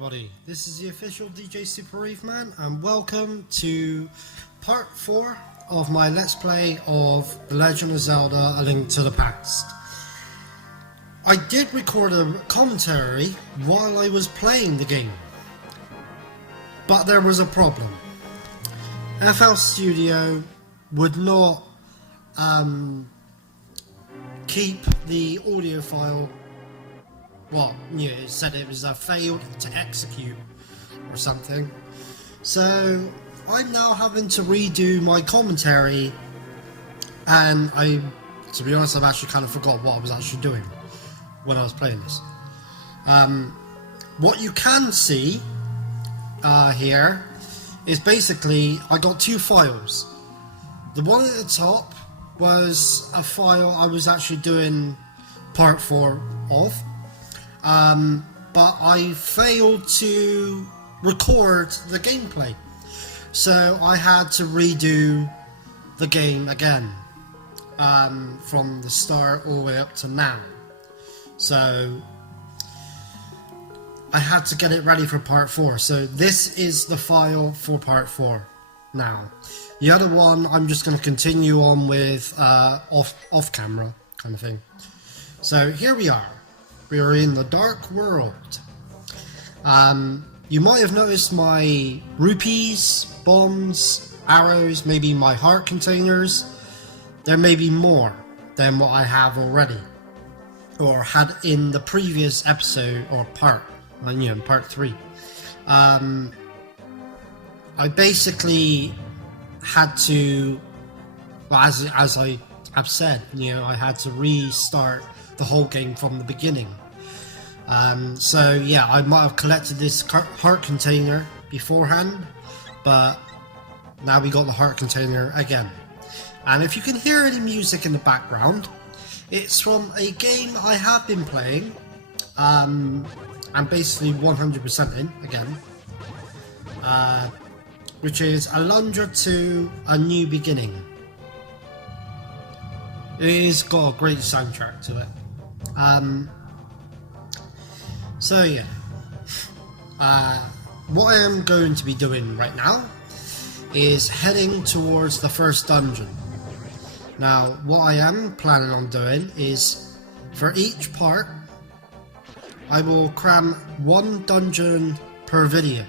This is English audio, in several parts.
everybody, this is the official DJ SuperRaveman and welcome to part 4 of my Let's Play of The Legend of Zelda: A Link to the Past. I did record a commentary while I was playing the game, but there was a problem. FL Studio would not keep the audio file. Well, yeah, it said it was failed to execute or something. So I'm now having to redo my commentary, and to be honest, I've actually kind of forgot what I was actually doing when I was playing this. What you can see here is basically I got two files. The one at the top was a file I was actually doing part 4 of. But I failed to record the gameplay, so I had to redo the game again from the start all the way up to now. So I had to get it ready for part 4. So this is the file for part 4 now. The other one I'm just going to continue on with off camera kind of thing. So here we are. We are in the dark world. You might have noticed my rupees, bombs, arrows, maybe my heart containers. There may be more than what I have already, or had in the previous episode or part, part 3. I basically had to, well, as I have said, I had to restart the whole game from the beginning. So yeah, I might have collected this heart container beforehand, but now we got the heart container again. And if you can hear any music in the background, it's from a game I have been playing. I'm basically 100% in again, which is Alundra 2: A New Beginning. It's got a great soundtrack to it. So yeah, what I am going to be doing right now is heading towards the first dungeon. Now, what I am planning on doing is, for each part, I will cram one dungeon per video.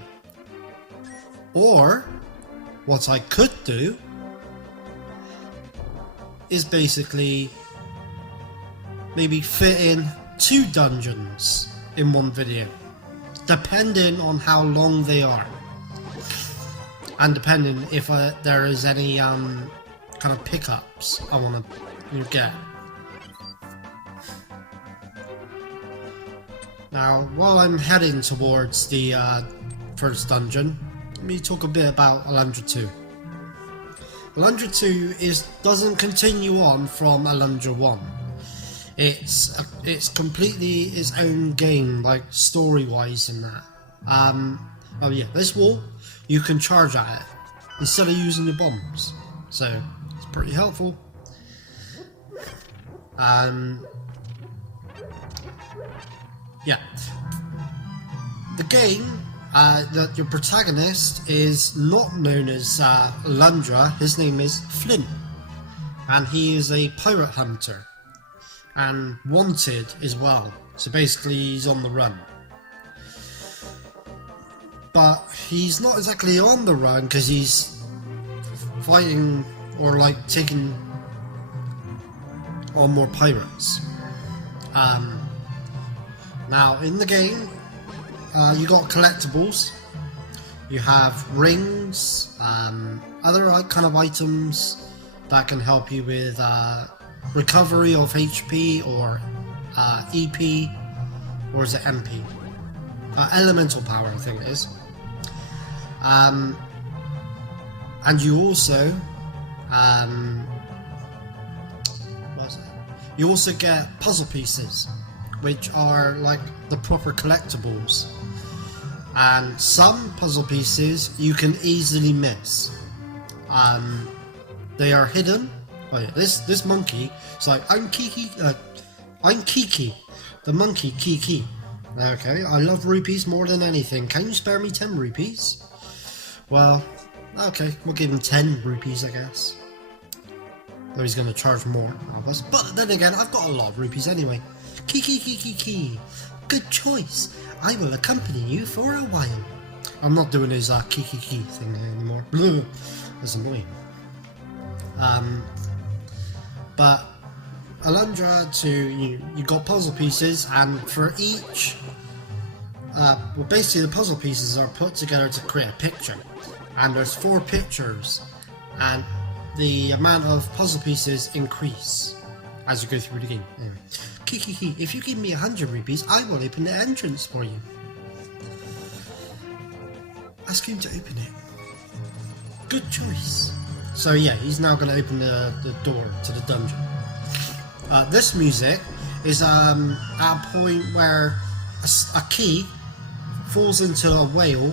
Or, what I could do is basically maybe fit in 2 dungeons in one video, depending on how long they are, and depending if there is any kind of pickups I want to get. Now, while I'm heading towards the first dungeon, let me talk a bit about Alundra 2. Alundra 2 doesn't continue on from Alundra 1. It's completely its own game, like story-wise in that. Oh yeah, this wall, you can charge at it instead of using your bombs, so it's pretty helpful. Yeah, the game, your protagonist is not known as Alundra. His name is Flint, and he is a pirate hunter. And wanted as well, so basically he's on the run. But he's not exactly on the run because he's fighting or like taking on more pirates. Now in the game, you got collectibles, you have rings, other kind of items that can help you with recovery of HP or EP, or is it MP? Elemental power, I think it is. And you also you also get puzzle pieces, which are like the proper collectibles. And some puzzle pieces you can easily miss. They are hidden. Oh yeah, this monkey, it's like, I'm Kiki, the monkey Kiki. Okay, I love rupees more than anything. Can you spare me 10 rupees? Well, okay, we'll give him 10 rupees, I guess. Though he's going to charge more of us. But then again, I've got a lot of rupees anyway. Key. Good choice. I will accompany you for a while. I'm not doing his key thing anymore. That's annoying. But Alundra you got puzzle pieces, and for each well, basically the puzzle pieces are put together to create a picture, and there's 4 pictures, and the amount of puzzle pieces increase as you go through the game. Anyway, key. If you give me 100 rupees, I will open the entrance for you. Ask him to open it. Good choice. So yeah, he's now going to open the door to the dungeon. This music is at a point where a key falls into a whale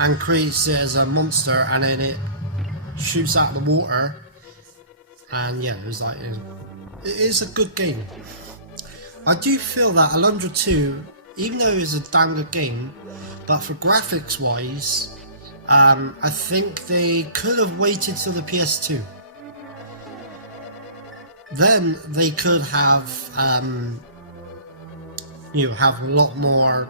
and creates it as a monster, and then it shoots out the water. And yeah, it is a good game. I do feel that Alundra 2, even though it's a damn good game, but for graphics wise, I think they could have waited till the PS2. Then they could have, have a lot more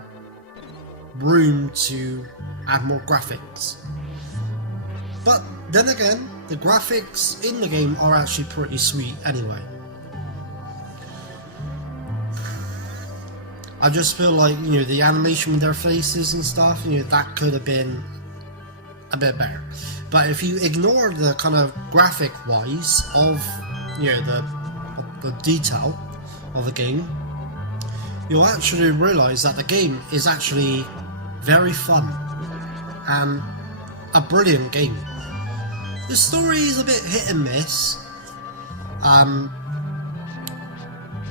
room to add more graphics. But then again, the graphics in the game are actually pretty sweet anyway. I just feel like, the animation with their faces and stuff, that could have been a bit better. But if you ignore the kind of graphic wise of, the detail of the game, you'll actually realise that the game is actually very fun and a brilliant game. The story is a bit hit and miss,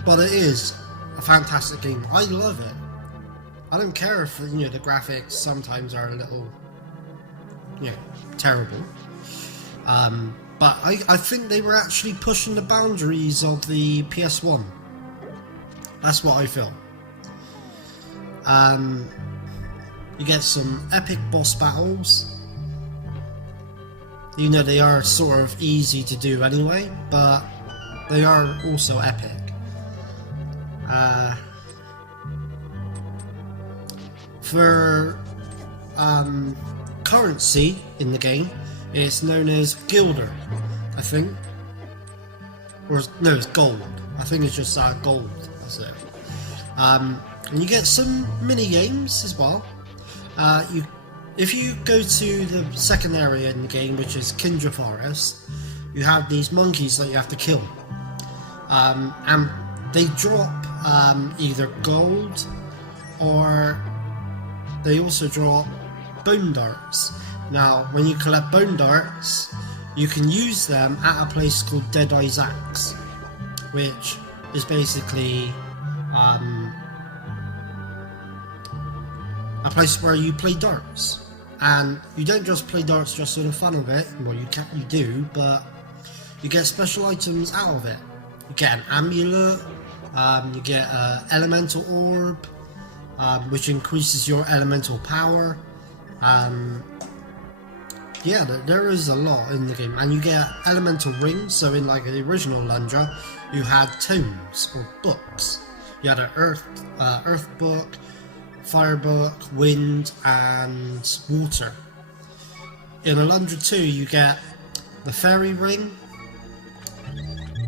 but it is a fantastic game. I love it. I don't care if the graphics sometimes are a little terrible, but I think they were actually pushing the boundaries of the PS1. That's what I feel. You get some epic boss battles, even though they are sort of easy to do anyway, but they are also epic. For currency in the game, it's known as Gilder, I think. Or no, it's gold. I think it's just gold. That's it. And you get some mini games as well. If you go to the second area in the game, which is Kindra Forest, you have these monkeys that you have to kill, and they drop either gold, or they also drop bone darts. Now, when you collect bone darts, you can use them at a place called Deadeye Zack's, which is basically a place where you play darts. And you don't just play darts just for the fun of it. Well, you do, but you get special items out of it. You get an amulet, you get an elemental orb, which increases your elemental power. Yeah, there is a lot in the game, and you get elemental rings. So in like the original Alundra, you had tomes or books. You had an earth book, fire book, wind, and water. In Alundra 2, you get the fairy ring,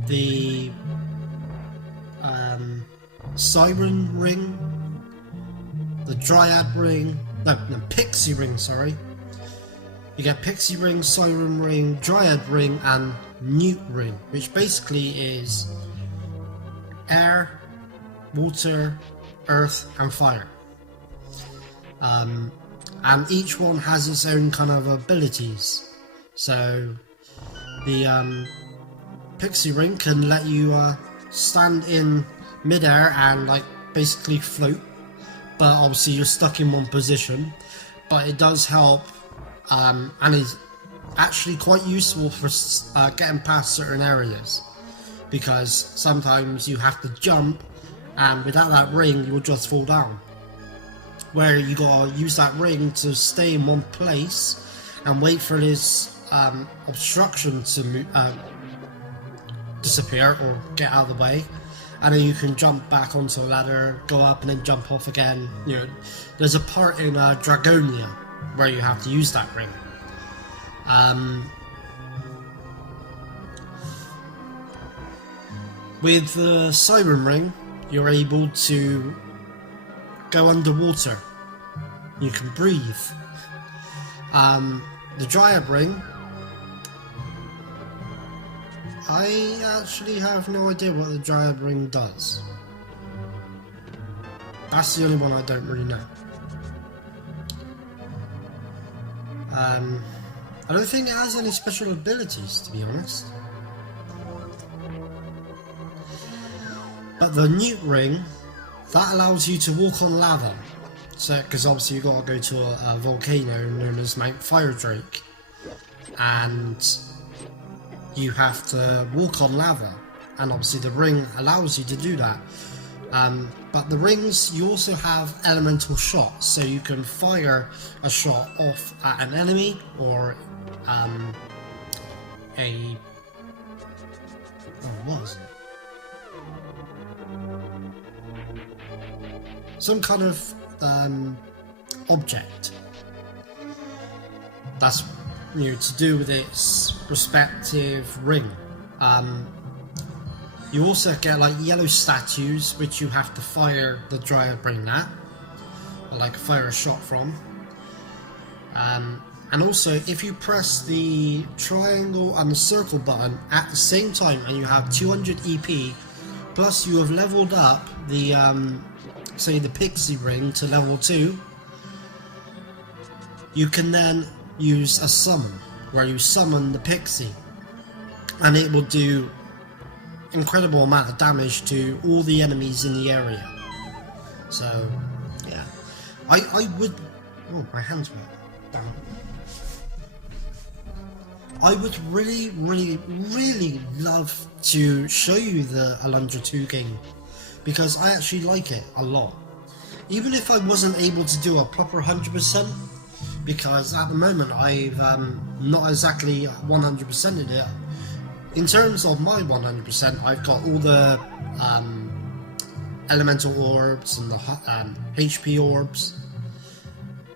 the siren ring, the dryad ring, no, pixie ring, sorry. You get pixie ring, siren ring, dryad ring, and newt ring, which basically is air, water, earth, and fire. And each one has its own kind of abilities. So the pixie ring can let you stand in midair and like basically float, but obviously you're stuck in one position. But it does help, and is actually quite useful for getting past certain areas, because sometimes you have to jump, and without that ring you will just fall down. where you gotta use that ring to stay in one place and wait for this obstruction to disappear or get out of the way, and then you can jump back onto a ladder, go up, and then jump off again. You know, there's a part in Dragonia where you have to use that ring. With the Siren Ring, you're able to go underwater. You can breathe. The Dryad Ring, I actually have no idea what the Dryad Ring does. That's the only one I don't really know. I don't think it has any special abilities, to be honest. But the Newt Ring, that allows you to walk on lava. So, because obviously you gotta go to a volcano known as Mount Firedrake, and you have to walk on lava, and obviously the ring allows you to do that. But the rings, you also have elemental shots, so you can fire a shot off at an enemy or some kind of object that's, you know, to do with its respective ring. You also get like yellow statues which you have to fire the Dryad Ring at, or like fire a shot from. And also, if you press the triangle and the circle button at the same time and you have 200 EP, plus you have leveled up the say the Pixie Ring to level 2, you can then use a summon, where you summon the Pixie, and it will do incredible amount of damage to all the enemies in the area. So yeah, I would, oh my hands went down. I would really love to show you the Alundra 2 game, because I actually like it a lot. Even if I wasn't able to do a proper 100%, because at the moment I've not exactly 100%ed it. In terms of my 100%, I've got all the elemental orbs and the HP orbs,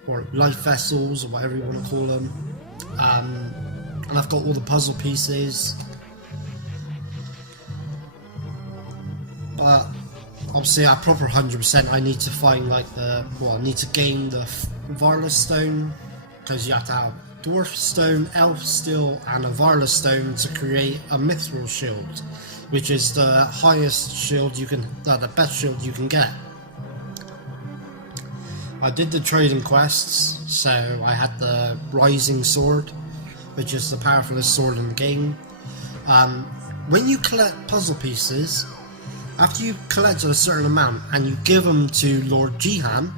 or life vessels, or whatever you want to call them. And I've got all the puzzle pieces. But obviously at proper 100% I need to find like the, well, I need to gain the Varla Stone, because you have to have Dwarf Stone, Elf Steel and a Varla Stone to create a Mithril Shield, which is the highest shield you can, the best shield you can get. I did the trading quests, so I had the Rising Sword, which is the powerfulest sword in the game. When you collect puzzle pieces, after you collect a certain amount and you give them to Lord Jihan,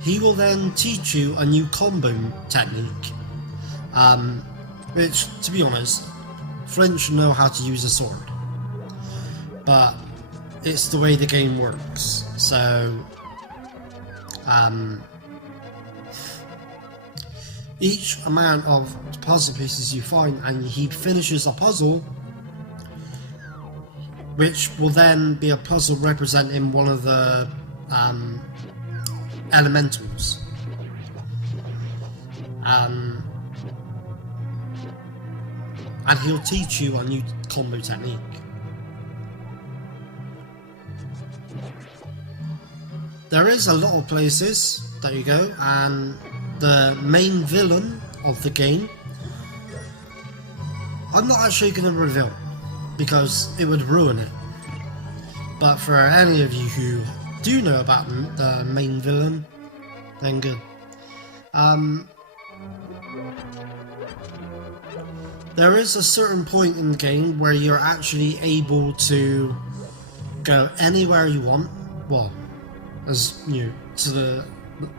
he will then teach you a new combo technique. Which, to be honest, French know how to use a sword, but it's the way the game works. So each amount of puzzle pieces you find and he finishes a puzzle, which will then be a puzzle representing one of the elementals. And he'll teach you a new combo technique. There is a lot of places that you go, and the main villain of the game, I'm not actually going to reveal, because it would ruin it. But for any of you who do know about the main villain, then good. There is a certain point in the game where you're actually able to go anywhere you want. Well, as you know, to the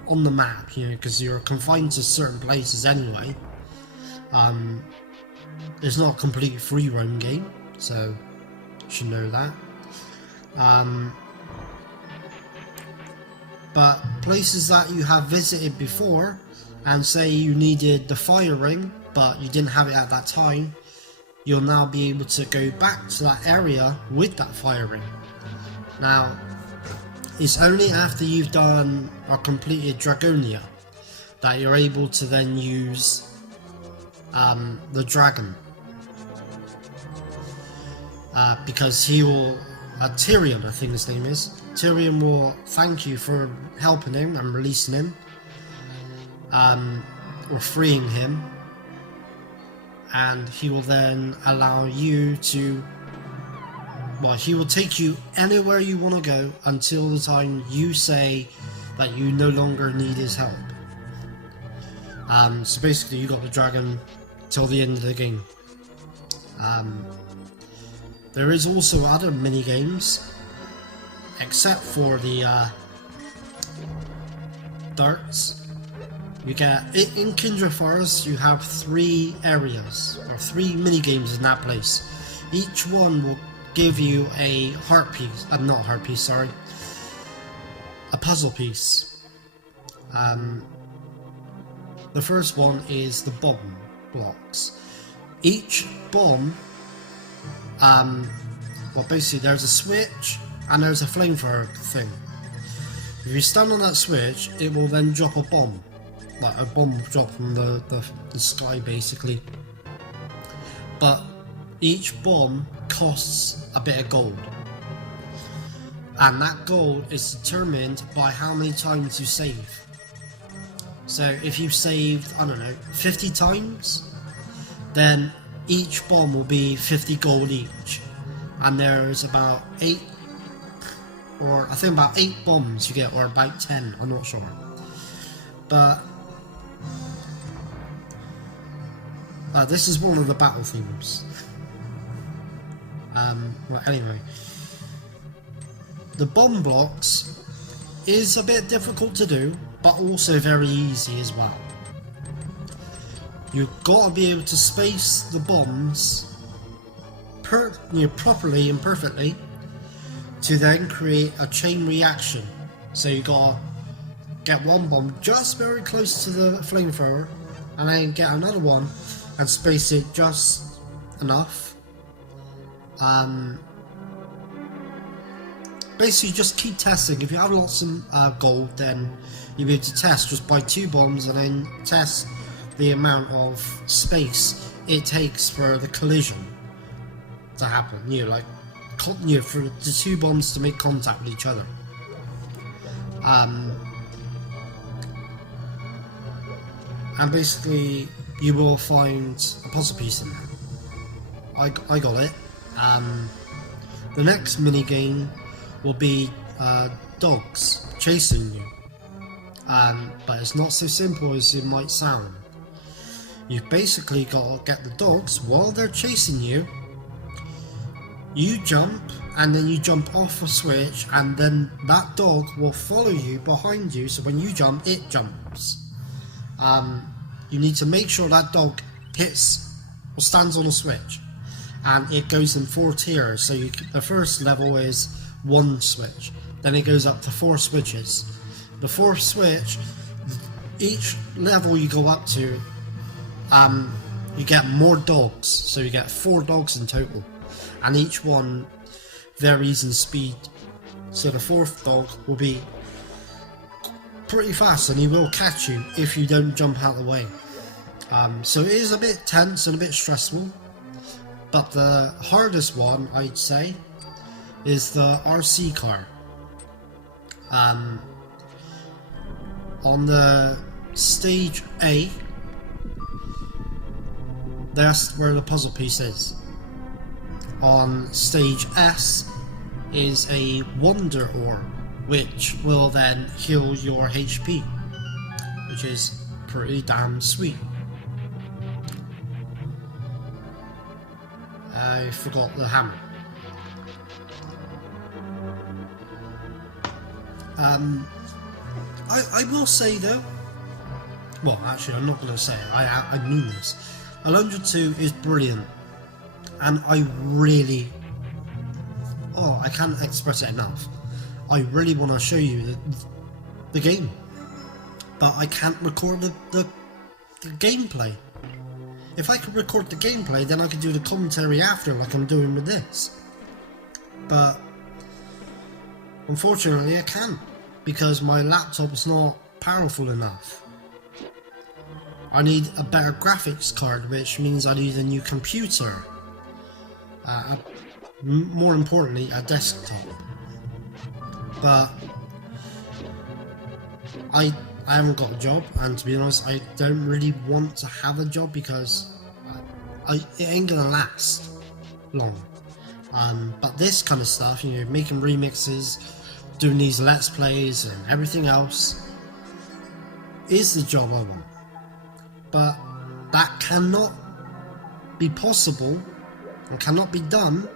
on the map, you know, because you're confined to certain places anyway. It's not a complete free roam game, so you should know that. but places that you have visited before, and say you needed the fire ring but you didn't have it at that time, you'll now be able to go back to that area with that fire ring. Now, it's only after you've done or completed Dragonia that you're able to then use the dragon. Because he will, Tyrion I think his name is, Tyrion will thank you for helping him and releasing him, or freeing him, and he will then allow you to, well, he will take you anywhere you want to go until the time you say that you no longer need his help. So basically you got the dragon till the end of the game. There is also other mini games, except for the darts. You get in Kindred Forest. You have 3 areas or 3 mini games in that place. Each one will give you a heart piece, not heart piece, sorry, a puzzle piece. The first one is the bomb blocks. Each bomb, well, basically there's a switch and there's a flamethrower thing. If you stand on that switch, it will then drop a bomb. Like a bomb drop from the sky, basically. But each bomb costs a bit of gold. And that gold is determined by how many times you save. So if you saved, I don't know, 50 times, then each bomb will be 50 gold each. And there's about 8, or I think about 8 bombs you get, or about 10, I'm not sure. But this is one of the battle themes. Well, anyway, the bomb blocks is a bit difficult to do, but also very easy as well. You've got to be able to space the bombs properly and perfectly to then create a chain reaction. So you got to get one bomb just very close to the flamethrower, and then get another one and space it just enough. Basically just keep testing. If you have lots of gold, then you'll be able to test, just buy 2 bombs and then test the amount of space it takes for the collision to happen, for the 2 bombs to make contact with each other. And basically you will find a puzzle piece in there. I got it. The next mini game will be dogs chasing you, but it's not so simple as it might sound. You've basically got to get the dogs while they're chasing you. You jump, and then you jump off a switch, and then that dog will follow you behind you, so when you jump, it jumps. You need to make sure that dog hits or stands on a switch, and it goes in 4 tiers. So the first level is 1 switch, then it goes up to 4 switches. The 4th switch, each level you go up to, you get more dogs, so you get 4 dogs in total, and each one varies in speed. So the 4th dog will be pretty fast, and he will catch you if you don't jump out of the way. So it is a bit tense and a bit stressful, but the hardest one, I'd say, is the RC car. On the stage A, that's where the puzzle piece is. On stage S is a Wonder Ore, which will then heal your HP, which is pretty damn sweet. I forgot the hammer. I will say though, well actually I'm not going to say it, I mean this, Alundra 2 is brilliant, and I really, I can't express it enough, I really want to show you the game, but I can't record the gameplay. If I could record the gameplay, then I could do the commentary after, like I'm doing with this. But unfortunately, I can't, because my laptop's not powerful enough. I need a better graphics card, which means I need a new computer. More importantly, a desktop. But I haven't got a job, and to be honest, I don't really want to have a job because it ain't gonna last long. But this kind of stuff, you know, making remixes, doing these let's plays and everything else is the job I want. But that cannot be possible and cannot be done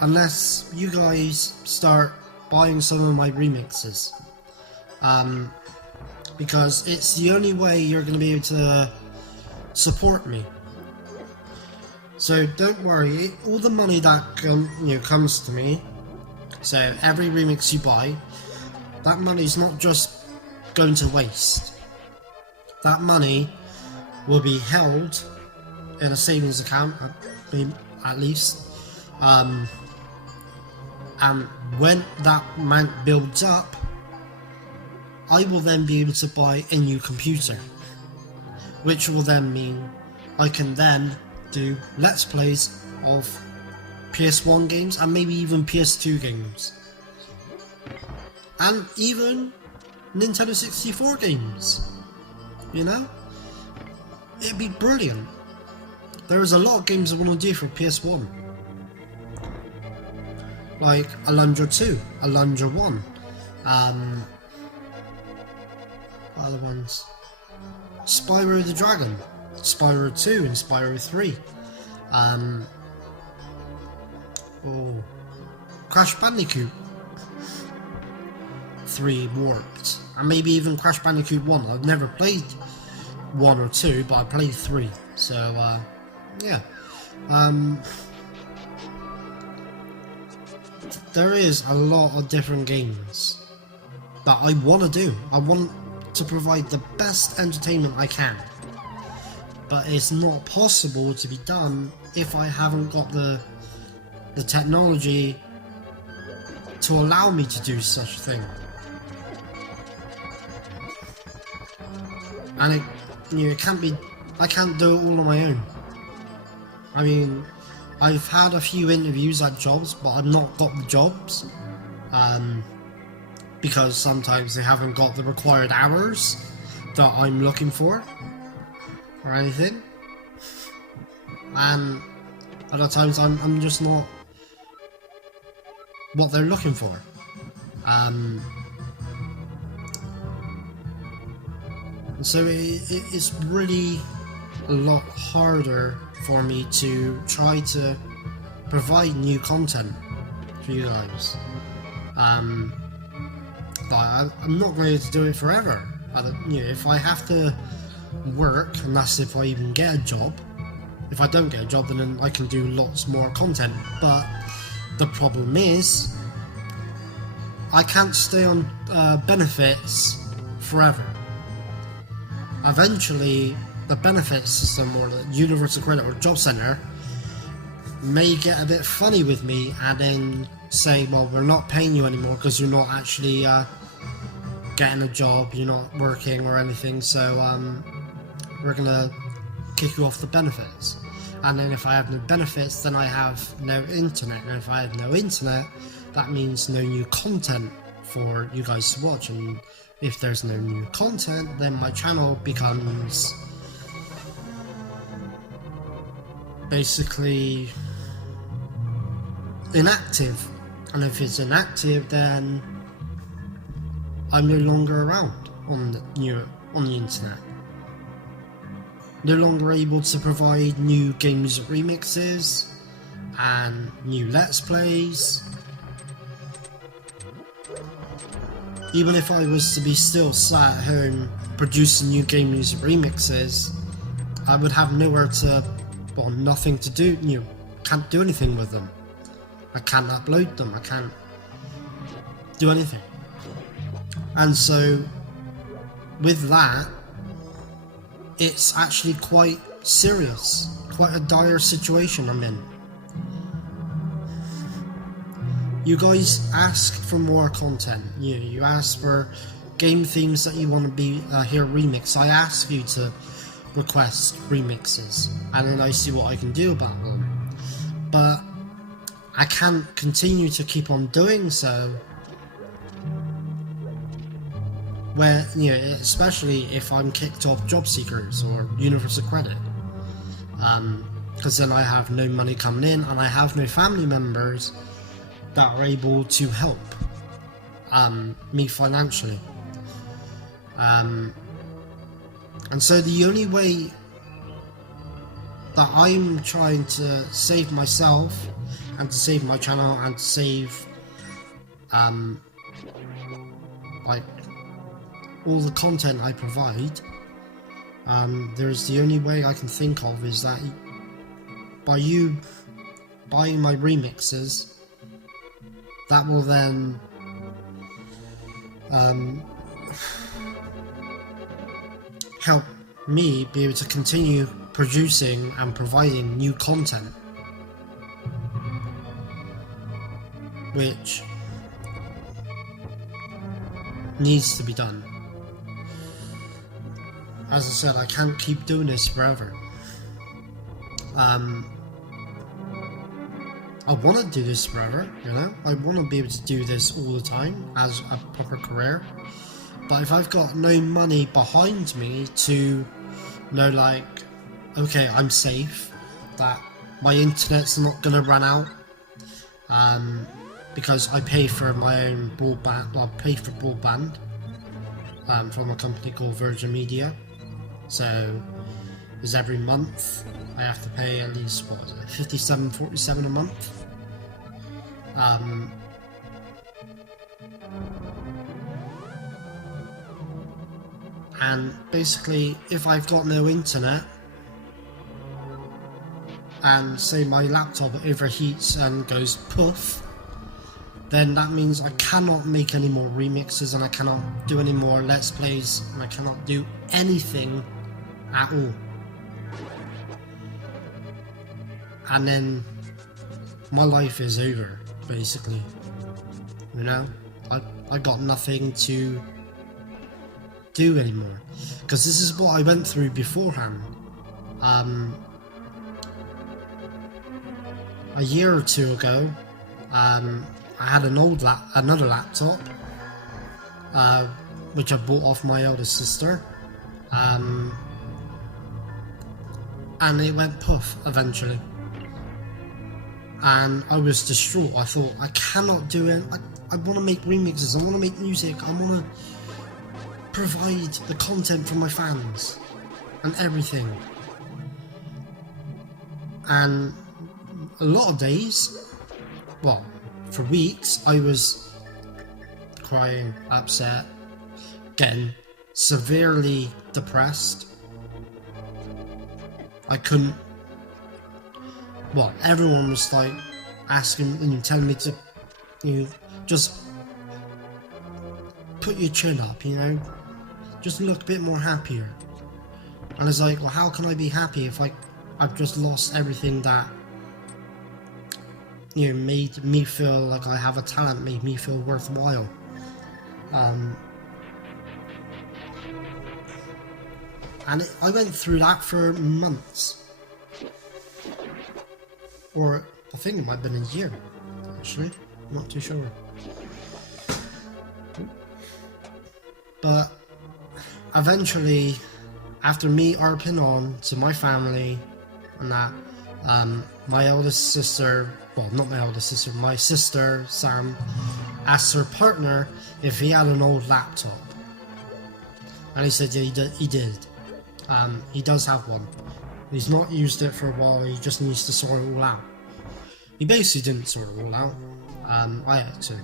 unless you guys start buying some of my remixes. Because it's the only way you're going to be able to support me. So don't worry, all the money that comes to me, so every remix you buy, that money's not just going to waste. That money will be held in a savings account, at least, and when that amount builds up, I will then be able to buy a new computer, which will then mean I can then do let's plays of PS1 games and maybe even PS2 games, and even Nintendo 64 games. You know, it'd be brilliant. There is a lot of games I want to do for PS1, like Alundra 2, Alundra 1, other ones, Spyro the Dragon, Spyro 2 and Spyro 3, Crash Bandicoot 3 Warped, and maybe even Crash Bandicoot 1. I've never played 1 or 2, but I played 3, so yeah. There is a lot of different games that I want to do. I want to provide the best entertainment I can, but it's not possible to be done if I haven't got the technology to allow me to do such a thing. And it can't be, I can't do it all on my own. I mean, I've had a few interviews at jobs, but I've not got the jobs, because sometimes they haven't got the required hours that I'm looking for, or anything, and other times I'm just not what they're looking for. So it's really a lot harder for me to try to provide new content for you guys. But I'm not going to do it forever. If I have to work, and that's if I even get a job. If I don't get a job, then I can do lots more content. But the problem is, I can't stay on benefits forever. Eventually, the benefits system or the universal credit or job center may get a bit funny with me and then say, well, we're not paying you anymore because you're not actually getting a job, you're not working or anything, so we're gonna kick you off the benefits. And then if I have no benefits, then I have no internet, and if I have no internet, that means no new content for you guys to watch, and if there's no new content, then my channel becomes basically inactive, and if it's inactive, then I'm no longer around on the internet. No longer able to provide new games remixes and new let's plays. Even if I was to be still sat at home producing new game music remixes, I would have nowhere to, well, nothing to do. Can't do anything with them. I can't upload them. I can't do anything. And so with that, it's actually quite serious, quite a dire situation I'm in. You guys ask for more content. You ask for game themes that you want to be hear remixed. I ask you to request remixes, and then I see what I can do about them. But I can't continue to keep on doing so. Where, you know, especially if I'm kicked off job seekers or universal credit, because then I have no money coming in, and I have no family members that are able to help me financially. And so the only way that I'm trying to save myself and to save my channel and to save like all the content I provide, there's the only way I can think of is that by you buying my remixes, that will then help me be able to continue producing and providing new content, which needs to be done. As I said, I can't keep doing this forever. I want to do this forever, you know? I want to be able to do this all the time as a proper career. But if I've got no money behind me to know, like, okay, I'm safe, that my internet's not going to run out, because I pay for my own broadband, I pay for broadband from a company called Virgin Media. So, is every month I have to pay at least, what is it, $57.47 a month. And basically, if I've got no internet, and say my laptop overheats and goes poof, then that means I cannot make any more remixes, and I cannot do any more Let's Plays, and I cannot do anything at all. And then my life is over, basically. You know, I got nothing to do anymore, because this is what I went through beforehand. A year or two ago, I had another laptop, which I bought off my eldest sister, and it went poof eventually. And I was distraught. I thought, I cannot do it. I want to make remixes, I want to make music, I want to provide the content for my fans and everything. And a lot of days, well, for weeks, I was crying, upset, getting severely depressed. I couldn't, well, everyone was like asking and telling me to, you know, just put your chin up, you know, just look a bit more happier. And I was like, well, how can I be happy if I've just lost everything that, you know, made me feel like I have a talent, made me feel worthwhile. And I went through that for months. Or I think it might have been a year, actually. I'm not too sure. But eventually, after me harping on to my family and that, my eldest sister, well, not my eldest sister, my sister, Sam, asked her partner if he had an old laptop. And he said yeah, he did. He does have one. He's not used it for a while, he just needs to sort it all out. He basically didn't sort it all out. I had to.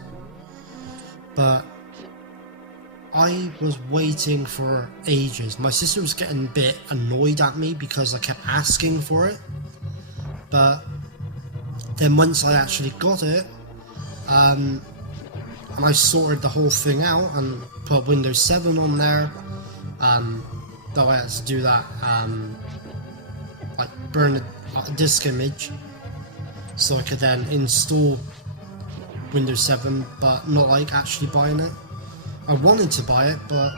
But I was waiting for ages. My sister was getting a bit annoyed at me because I kept asking for it. But then once I actually got it, I and I sorted the whole thing out and put Windows 7 on there. Though I had to do that, like burn a disk image so I could then install Windows 7, but not like actually buying it. I wanted to buy it, but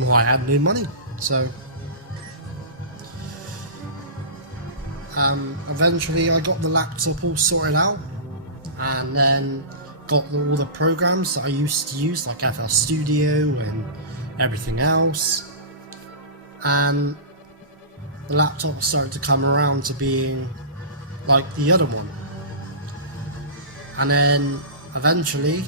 well, I had no money, so eventually I got the laptop all sorted out, and then got all the programs that I used to use, like FL Studio and everything else, and the laptop started to come around to being like the other one. And then eventually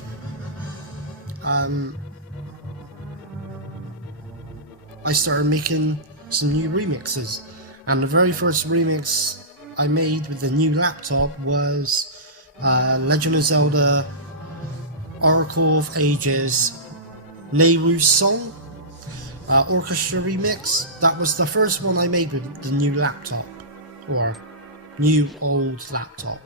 I started making some new remixes, and the very first remix I made with the new laptop was Legend of Zelda Oracle of Ages Nehru's song, Orchestra remix. That was the first one I made with the new laptop, or new old laptop.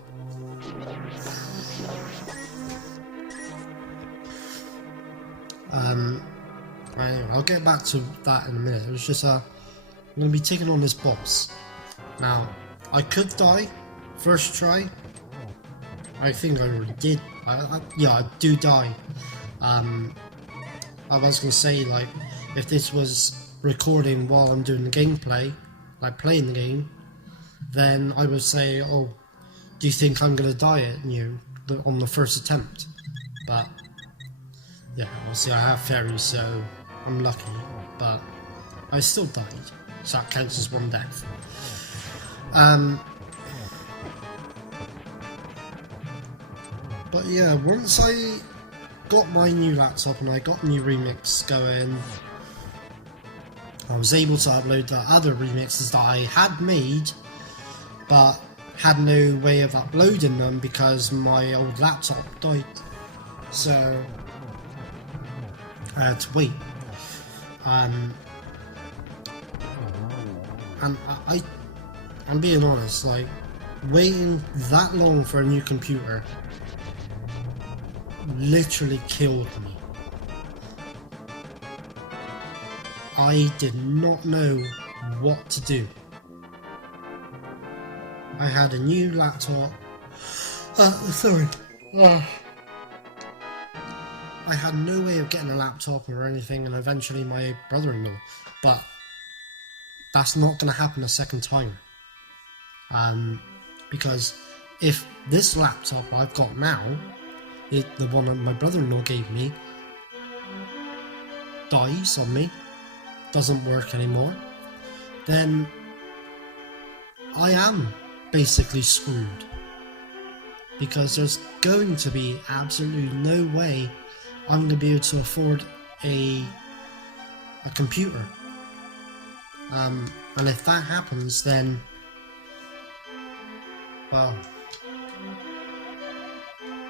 Anyway, I'll get back to that in a minute. It was just I'm going to be taking on this boss. Now, I could die first try. I think I already did. Yeah, I do die. I was going to say, like, if this was recording while I'm doing the gameplay, like playing the game, then I would say, oh, do you think I'm going to die on the first attempt? But yeah, obviously I have fairies, so I'm lucky, but I still died, so that counts as one death. But yeah, once I got my new laptop and I got a new remix going, I was able to upload the other remixes that I had made, but had no way of uploading them because my old laptop died. So I had to wait. And I'm being honest, like, waiting that long for a new computer literally killed me. I did not know what to do. I had a new laptop. I had no way of getting a laptop or anything, and eventually my brother-in-law. But that's not going to happen a second time. Because if this laptop I've got now, the one that my brother-in-law gave me, dies on me, doesn't work anymore, then I am basically screwed. Because there's going to be absolutely no way I'm going to be able to afford a computer. And if that happens, then, well,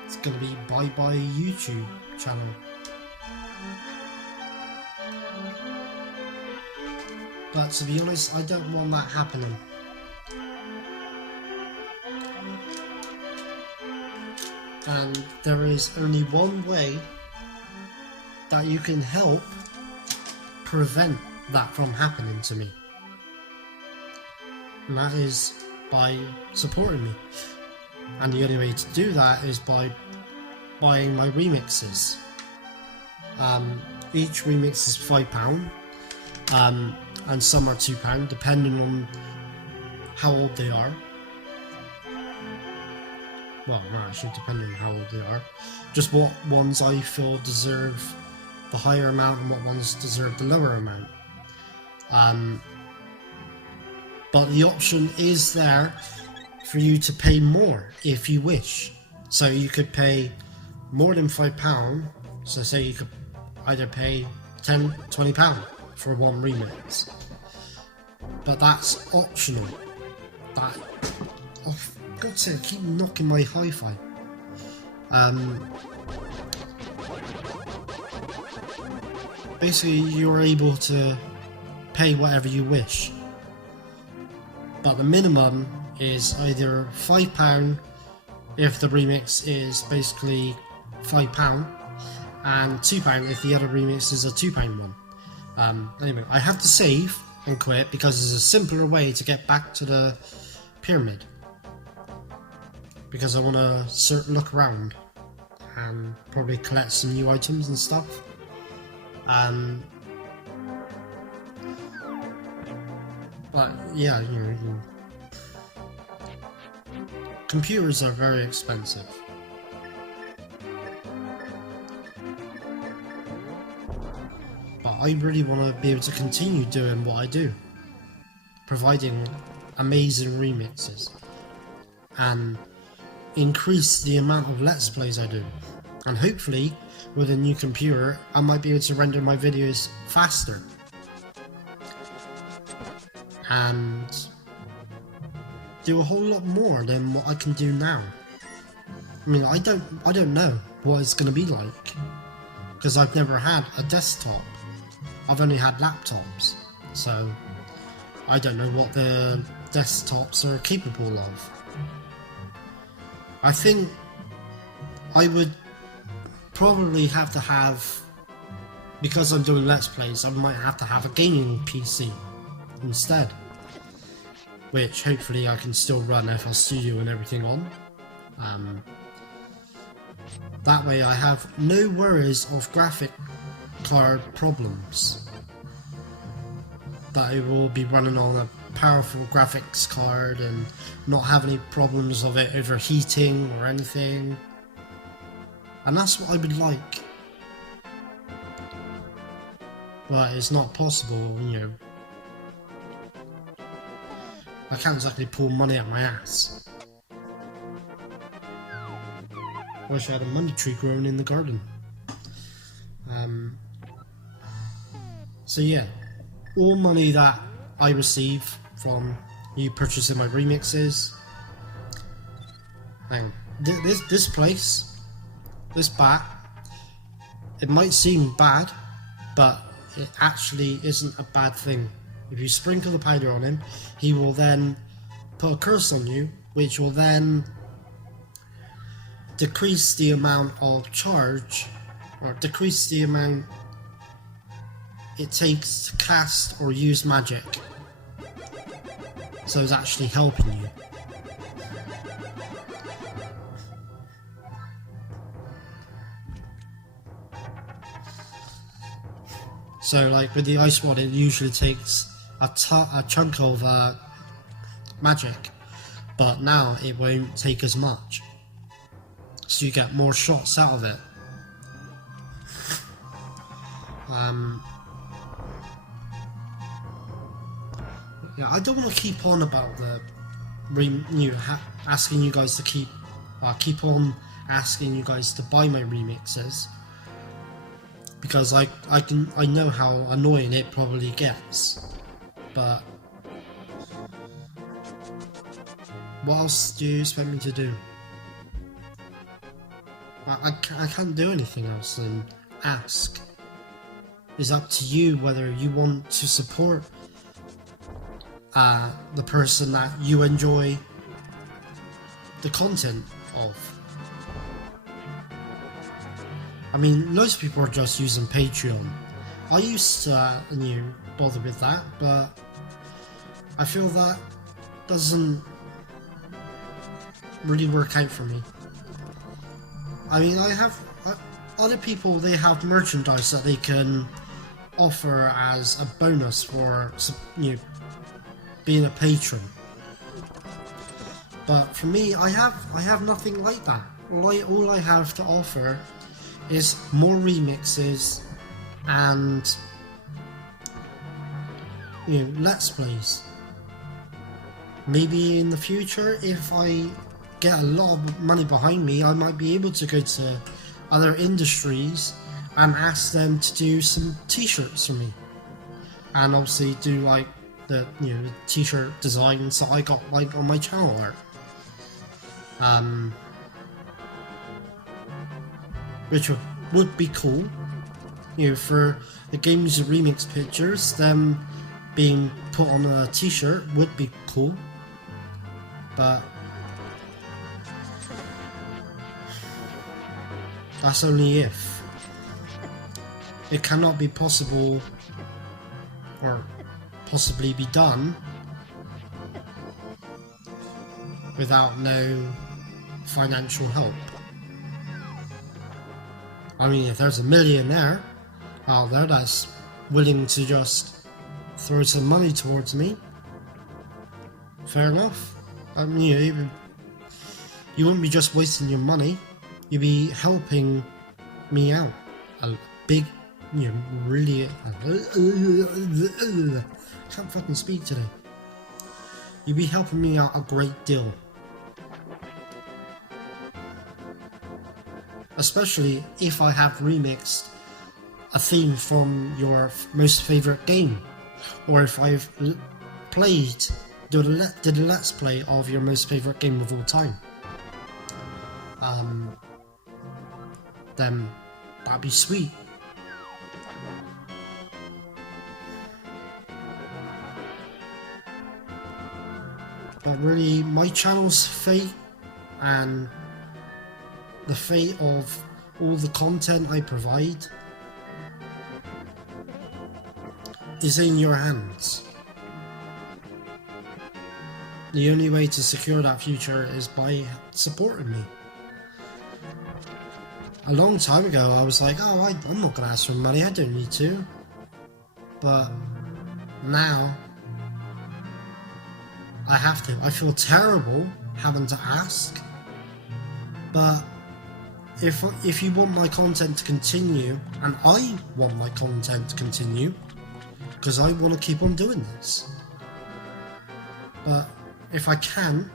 it's going to be bye-bye YouTube channel. But to be honest, I don't want that happening. And there is only one way that you can help prevent that from happening to me. And that is by supporting me. And the only way to do that is by buying my remixes. Each remix is £5, and some are £2, depending on how old they are. Well, not actually depending on how old they are. Just what ones I feel deserve the higher amount and what ones deserve the lower amount. But the option is there for you to pay more if you wish. So you could pay more than £5. So say you could either pay £10, £20 for one remix. But that's optional. That, oh, for God's sake, keep knocking my hi-fi. Basically, you're able to pay whatever you wish. But the minimum is either £5 if the remix is basically £5, and £2 if the other remix is a £2 one. Anyway, I have to save and quit because there's a simpler way to get back to the pyramid. Because I want to look around and probably collect some new items and stuff. But yeah, computers are very expensive. But I really want to be able to continue doing what I do, providing amazing remixes, and increase the amount of Let's Plays I do. And hopefully, with a new computer, I might be able to render my videos faster. And do a whole lot more than what I can do now. I mean, I don't know what it's gonna be like, because I've never had a desktop. I've only had laptops, so I don't know what the desktops are capable of. I think I would probably have to have, because I'm doing Let's Plays, I might have to have a gaming PC instead, which hopefully I can still run FL Studio and everything on. That way I have no worries of graphic card problems, that it will be running on a powerful graphics card and not have any problems of it overheating or anything. And that's what I would like. But it's not possible, I can't exactly pull money out my ass. Wish I had a money tree growing in the garden. So yeah, all money that I receive from you purchasing my remixes, and this place, this bat, it might seem bad, but it actually isn't a bad thing. If you sprinkle the powder on him, he will then put a curse on you, which will then decrease the amount of charge, or decrease the amount it takes to cast or use magic. So it's actually helping you. So like with the ice wand, it usually takes a chunk of magic, but now it won't take as much, so you get more shots out of it. Yeah, I don't want to keep on about the asking you guys to keep on asking you guys to buy my remixes, because I know how annoying it probably gets. But what else do you expect me to do? I can't do anything else than ask. It's up to you whether you want to support the person that you enjoy the content of. I mean, most people are just using Patreon. I used to bother with that, but I feel that doesn't really work out for me. I mean, I have other people, they have merchandise that they can offer as a bonus for being a patron. But for me, I have nothing like that. All I have to offer is more remixes and Let's Plays. Maybe in the future, if I get a lot of money behind me, I might be able to go to other industries and ask them to do some t-shirts for me, and obviously do like the t-shirt designs that I got like on my channel art, which would be cool. For the games remix pictures, them being put on a t-shirt would be cool, but that's only if. it cannot be possible or possibly be done without no financial help. I mean, if there's a millionaire out there that's willing to just throw some money towards me, fair enough. I mean, you wouldn't be just wasting your money, you'd be helping me out a big, really, can't fucking speak today. You'd be helping me out a great deal. Especially if I have remixed a theme from your most favourite game, or if I've did a let's play of your most favourite game of all time. Then that'd be sweet. But really, my channel's fate and the fate of all the content I provide is in your hands. The only way to secure that future is by supporting me. A long time ago I was like, oh, I'm not gonna ask for money, I don't need to. But now I have to. I feel terrible having to ask, but if you want my content to continue, and I want my content to continue, because I want to keep on doing this, but if I can,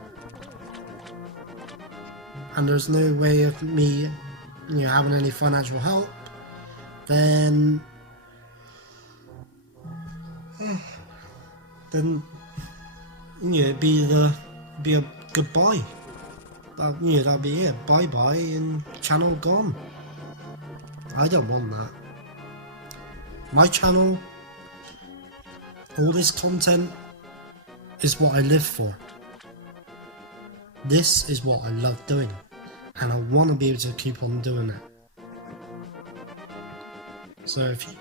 and there's no way of me, having any financial help, then it'd be a goodbye. That'd be it. Bye bye and channel gone. I don't want that. My channel, all this content, is what I live for. This is what I love doing, and I want to be able to keep on doing it. So if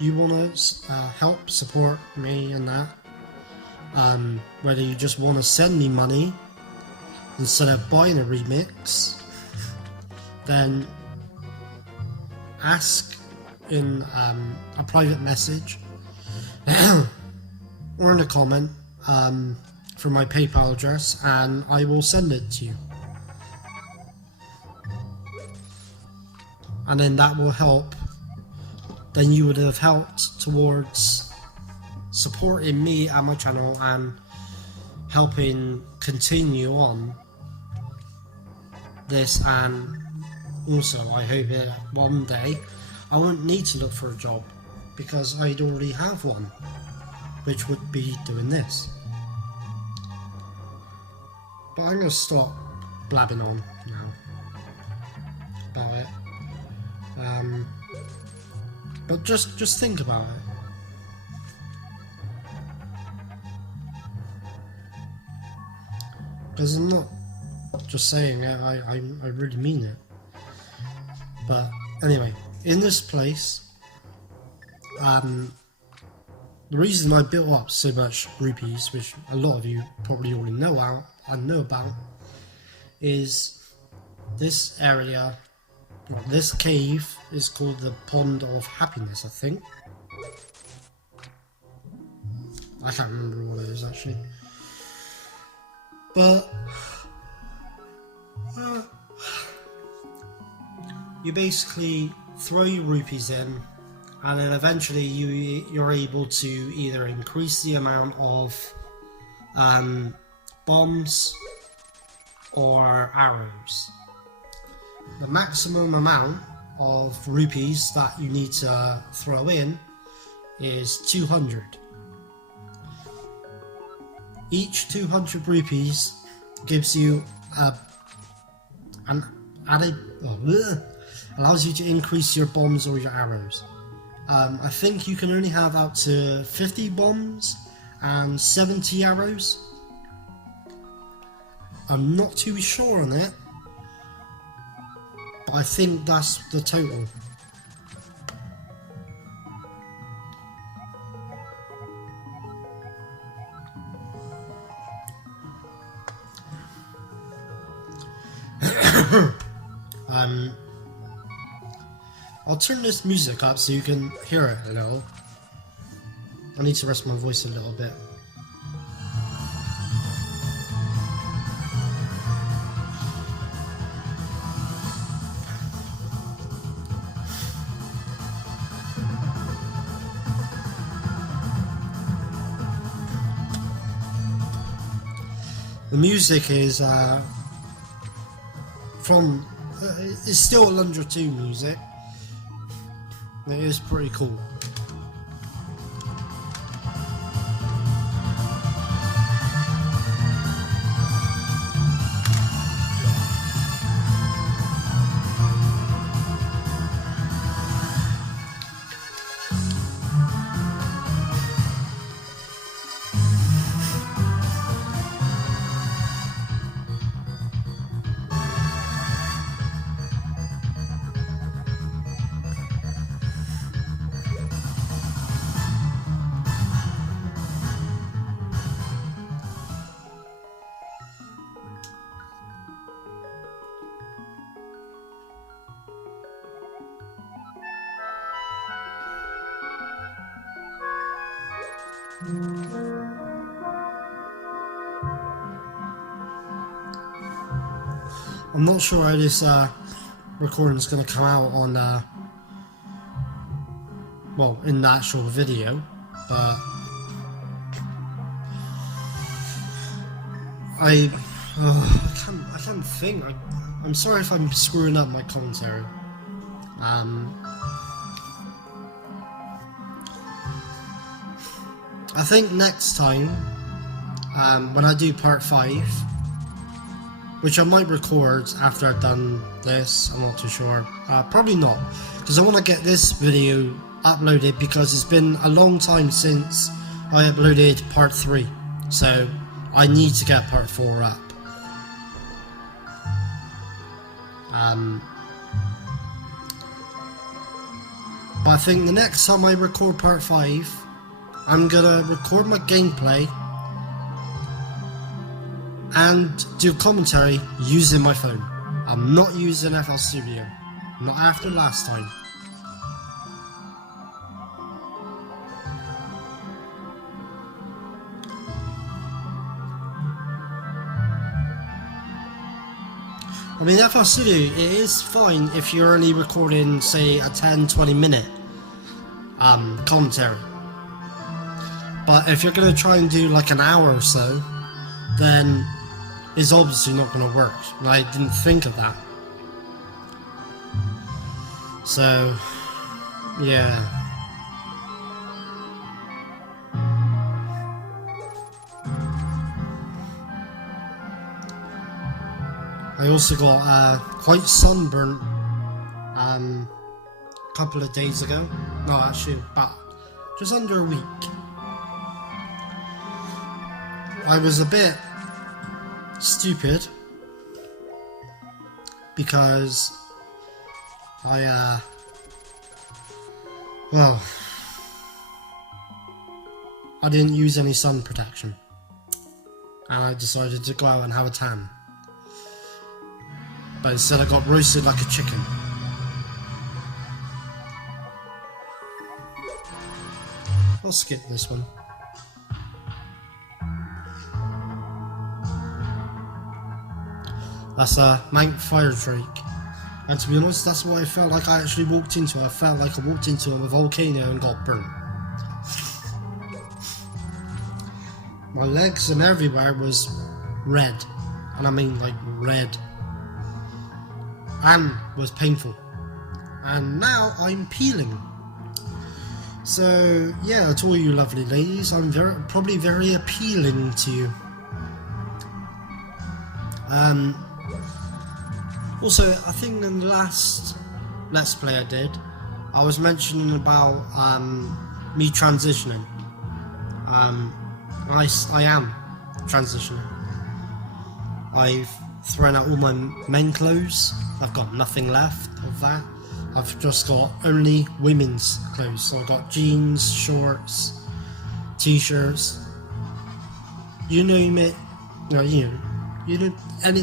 you want to help support me in that, whether you just want to send me money instead of buying a remix, then ask in a private message or in a comment for my PayPal address, and I will send it to you. And then that will help. Then you would have helped towards supporting me and my channel and helping continue on this, and also I hope that one day I won't need to look for a job because I'd already have one, which would be doing this. But I'm going to stop blabbing on now about it. But just think about it. Because I'm not just saying it, I really mean it. But anyway, in this place, the reason I built up so much rupees, which a lot of you probably already know about, is this area. Well, this cave is called the Pond of Happiness, I think. I can't remember what it is actually. But you basically throw your rupees in, and then eventually you're able to either increase the amount of bombs or arrows. The maximum amount of rupees that you need to throw in is 200. Each 200 rupees gives you an added, allows you to increase your bombs or your arrows. I think you can only have up to 50 bombs and 70 arrows. I'm not too sure on it, but I think that's the total. I'll turn this music up so you can hear it a little. I need to rest my voice a little bit. The music is it's still Lundra 2 music. It is pretty cool. I'm not sure how this recording is going to come out on, well, in the actual video, but I can't think. I'm sorry if I'm screwing up my commentary. I think next time, when I do part 5, which I might record after I've done this, I'm not too sure, probably not, because I want to get this video uploaded because it's been a long time since I uploaded part 3, so I need to get part 4 up. But I think the next time I record part 5, I'm gonna record my gameplay and do commentary using my phone. I'm not using FL Studio, not after last time. I mean, FL Studio, it is fine if you're only recording, say, a 10-20 minute commentary. But if you're going to try and do like an hour or so, then it's obviously not going to work. And I didn't think of that. So, yeah. I also got quite sunburnt a couple of days ago. No, actually, about just under a week. I was a bit stupid because I didn't use any sun protection and I decided to go out and have a tan, but instead I got roasted like a chicken. I'll skip this one. That's a Mount Fire Drake, and to be honest, that's what I felt like I actually walked into. I felt like I walked into a volcano and got burnt. My legs and everywhere was red, and I mean like red, and was painful. And now I'm peeling. So yeah, to all you lovely ladies, I'm probably very appealing to you. Also, I think in the last Let's Play I did, I was mentioning about me transitioning. I am transitioning. I've thrown out all my main clothes. I've got nothing left of that. I've just got only women's clothes. So I've got jeans, shorts, t-shirts. You name it. No, you know any.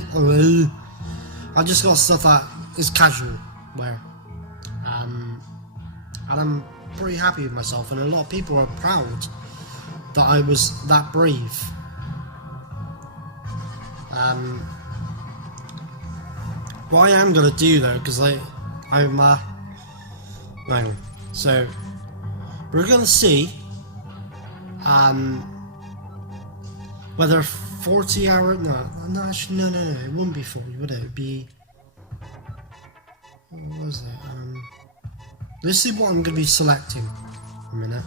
I just got stuff that is casual wear. And I'm pretty happy with myself, and a lot of people are proud that I was that brave. What I am gonna do though, because I'm hang on. So we're gonna see whether 40 hour actually no, it wouldn't be 40, would it? It'd be, what was it? Let's see what I'm gonna be selecting. A minute.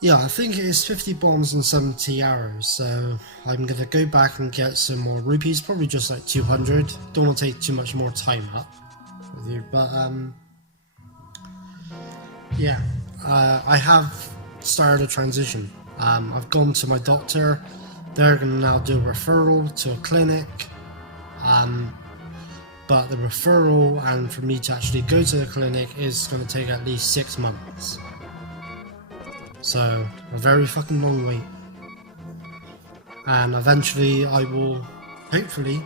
Yeah, I think it is 50 bombs and 70 arrows, so I'm gonna go back and get some more rupees, probably just like 200. Don't want to take too much more time up with you, but yeah, I have started a transition. I've gone to my doctor. They're gonna now do a referral to a clinic, but the referral and for me to actually go to the clinic is gonna take at least 6 months. So, a very fucking long wait. And eventually I will, hopefully,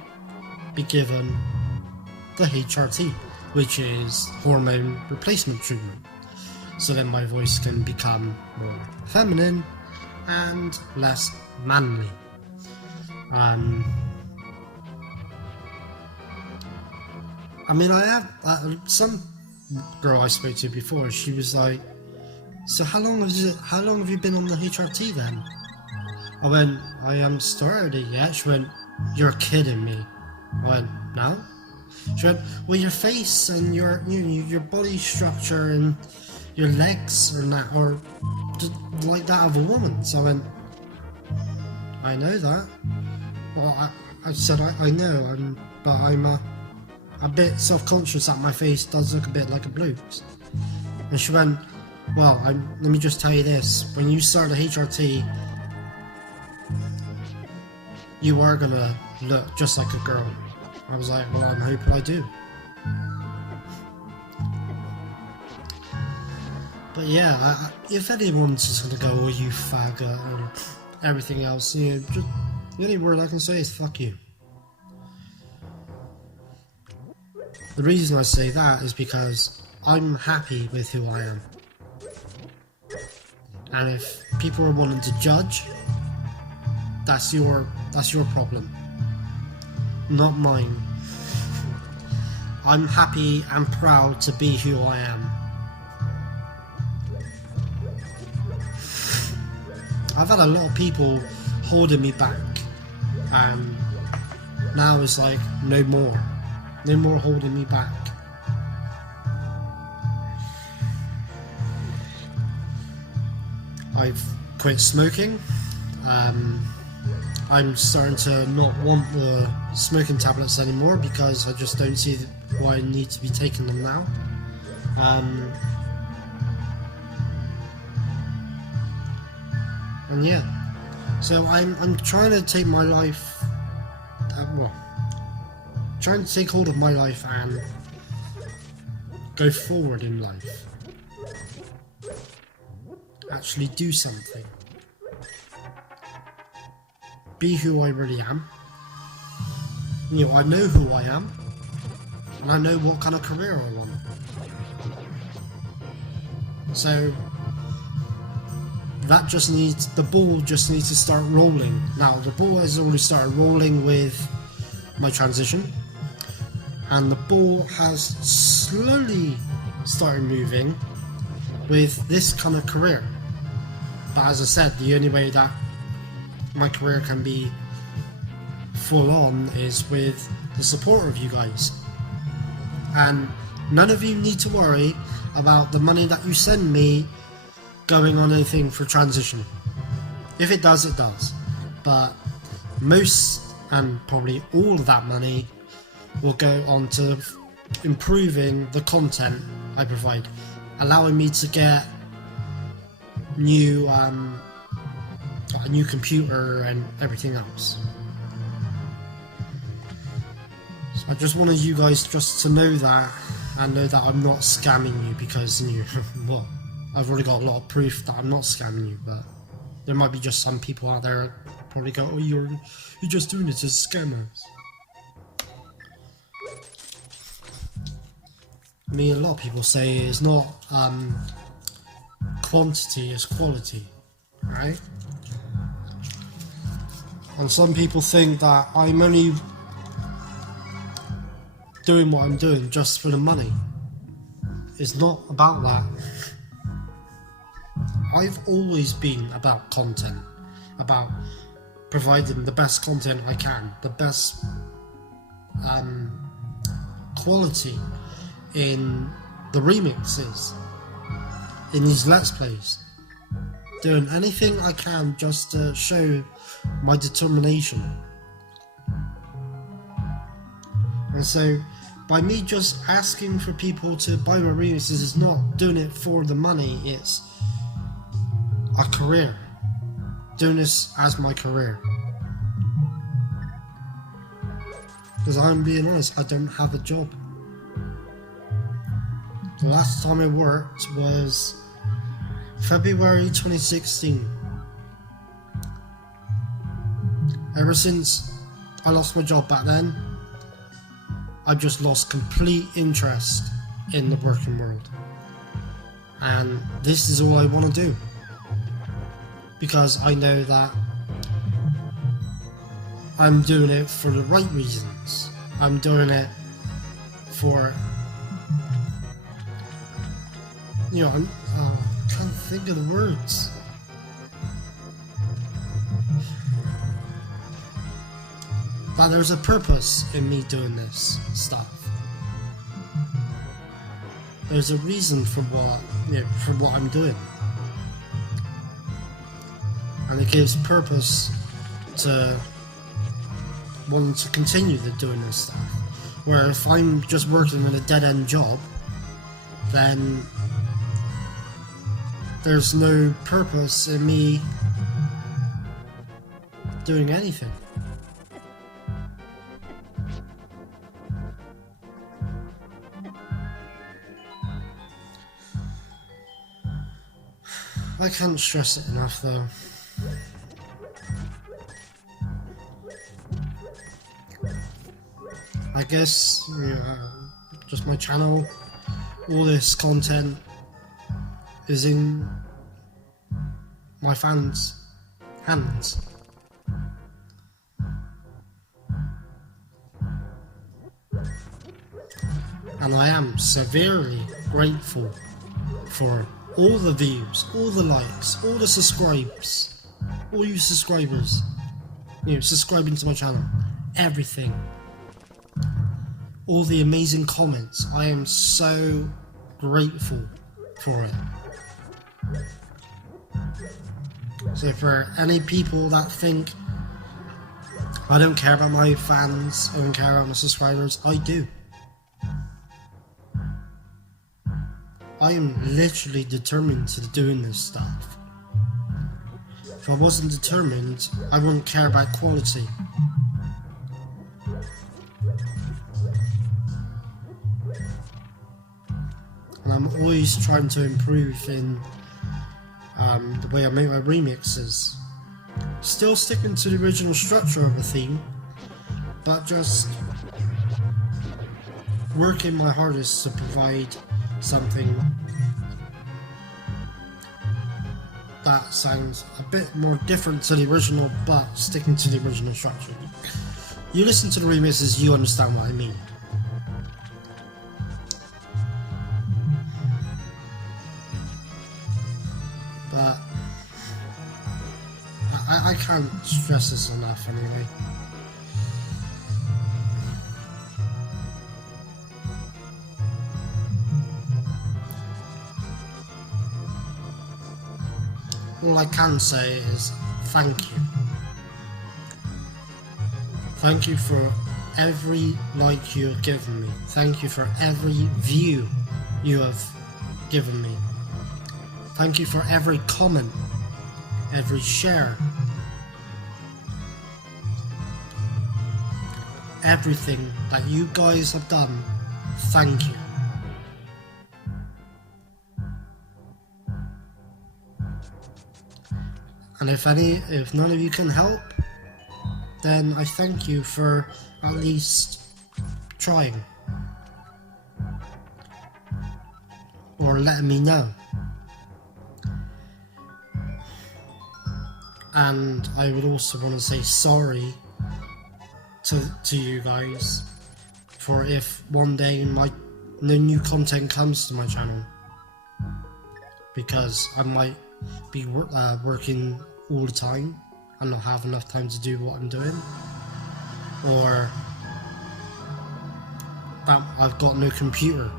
be given the HRT, which is hormone replacement treatment. So then my voice can become more feminine and less manly. I mean, I have, some girl I spoke to before, she was like, so how long have you been on the HRT then? I went, I haven't started it yet. She went, you're kidding me. I went, no? She went, well, your face and your body structure and your legs are just like that of a woman. So I went, I know that. Well, I said, I know, but I'm a bit self-conscious that my face does look a bit like a bloke's. And she went, well, let me just tell you this, when you start the HRT, you are gonna look just like a girl. I was like, well, I'm hoping I do. But yeah, if anyone's just gonna go, oh, you faggot, and everything else, you know, just, the only word I can say is fuck you. The reason I say that is because I'm happy with who I am. And if people are wanting to judge, that's your problem, not mine. I'm happy and proud to be who I am. I've had a lot of people holding me back, and now it's like no more holding me back. I've quit smoking. I'm starting to not want the smoking tablets anymore because I just don't see why I need to be taking them now. And yeah, so I'm trying to take my life, trying to take hold of my life and go forward in life. Actually do something. Be who I really am. You know, I know who I am, and I know what kind of career I want. So that just needs, the ball just needs to start rolling. Now the ball has already started rolling with my transition, and the ball has slowly started moving with this kind of career. But as I said, the only way that my career can be full on is with the support of you guys. And none of you need to worry about the money that you send me going on anything for transition. If it does, it does. But most and probably all of that money will go on to improving the content I provide, allowing me to get a new computer and everything else. So I just wanted you guys just to know that, and know that I'm not scamming you, because well, I've already got a lot of proof that I'm not scamming you, but There might be just some people out there probably go, oh, you're just doing it as scammers. I mean, a lot of people say it's not quantity, it's quality, right? And some people think that I'm only doing what I'm doing just for the money. It's not about that. I've always been about content, about providing the best content I can, the best quality in the remixes, in these Let's Plays. Doing anything I can just to show my determination. And so, by me just asking for people to buy my remixes is not doing it for the money, it's a career. Doing this as my career. Because I'm being honest, I don't have a job. The last time I worked was February 2016. Ever since I lost my job back then, I've just lost complete interest in the working world. And this is all I want to do. Because I know that I'm doing it for the right reasons. I'm doing it for, you know, I can't think of the words. But there's a purpose in me doing this stuff. There's a reason for what I'm doing. And it gives purpose to wanting to continue doing this stuff. Where if I'm just working in a dead-end job, then there's no purpose in me doing anything. I can't stress it enough though. I guess, just my channel, all this content is in my fans' hands. And I am severely grateful for all the views, all the likes, all the subscribes, all you subscribers, subscribing to my channel, everything. All the amazing comments, I am so grateful for it. So for any people that think I don't care about my fans, I don't care about my subscribers, I do. I am literally determined to doing this stuff. If I wasn't determined, I wouldn't care about quality. And I'm always trying to improve in the way I make my remixes. Still sticking to the original structure of the theme, but just working my hardest to provide something that sounds a bit more different to the original, but sticking to the original structure. You listen to the remixes, you understand what I mean. But I can't stress this enough anyway. All I can say is thank you. Thank you for every like you have given me. Thank you for every view you have given me. Thank you for every comment, every share. Everything that you guys have done, thank you. And if none of you can help, then I thank you for at least trying. Or letting me know. And I would also want to say sorry to you guys for if one day no new content comes to my channel, because I might be working all the time and not have enough time to do what I'm doing, or that I've got no computer.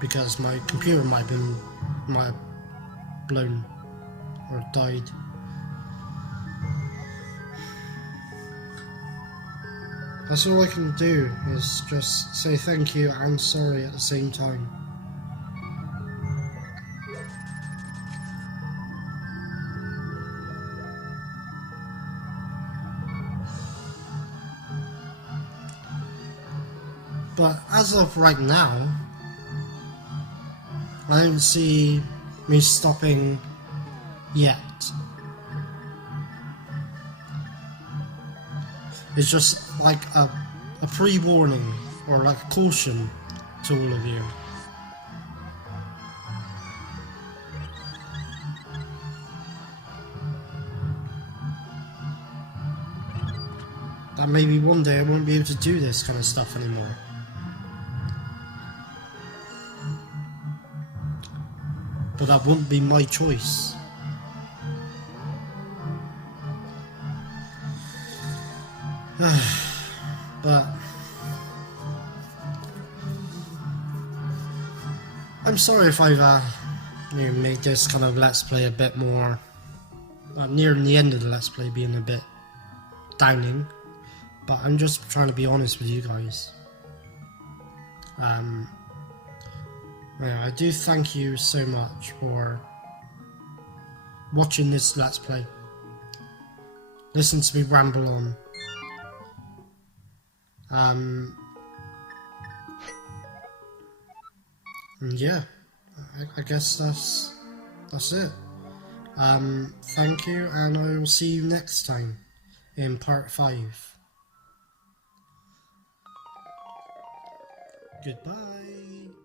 Because my computer might have blown or died. That's all I can do, is just say thank you and sorry at the same time. But as of right now, I don't see me stopping yet. It's just like a pre-warning, or like a caution to all of you. That maybe one day I won't be able to do this kind of stuff anymore. But that wouldn't be my choice. But I'm sorry if I've made this kind of Let's Play a bit more nearing the end of the Let's Play being a bit downing, but I'm just trying to be honest with you guys. I do thank you so much for watching this Let's Play. Listen to me ramble on. And yeah, I guess that's it. Thank you, and I will see you next time in part 5. Goodbye.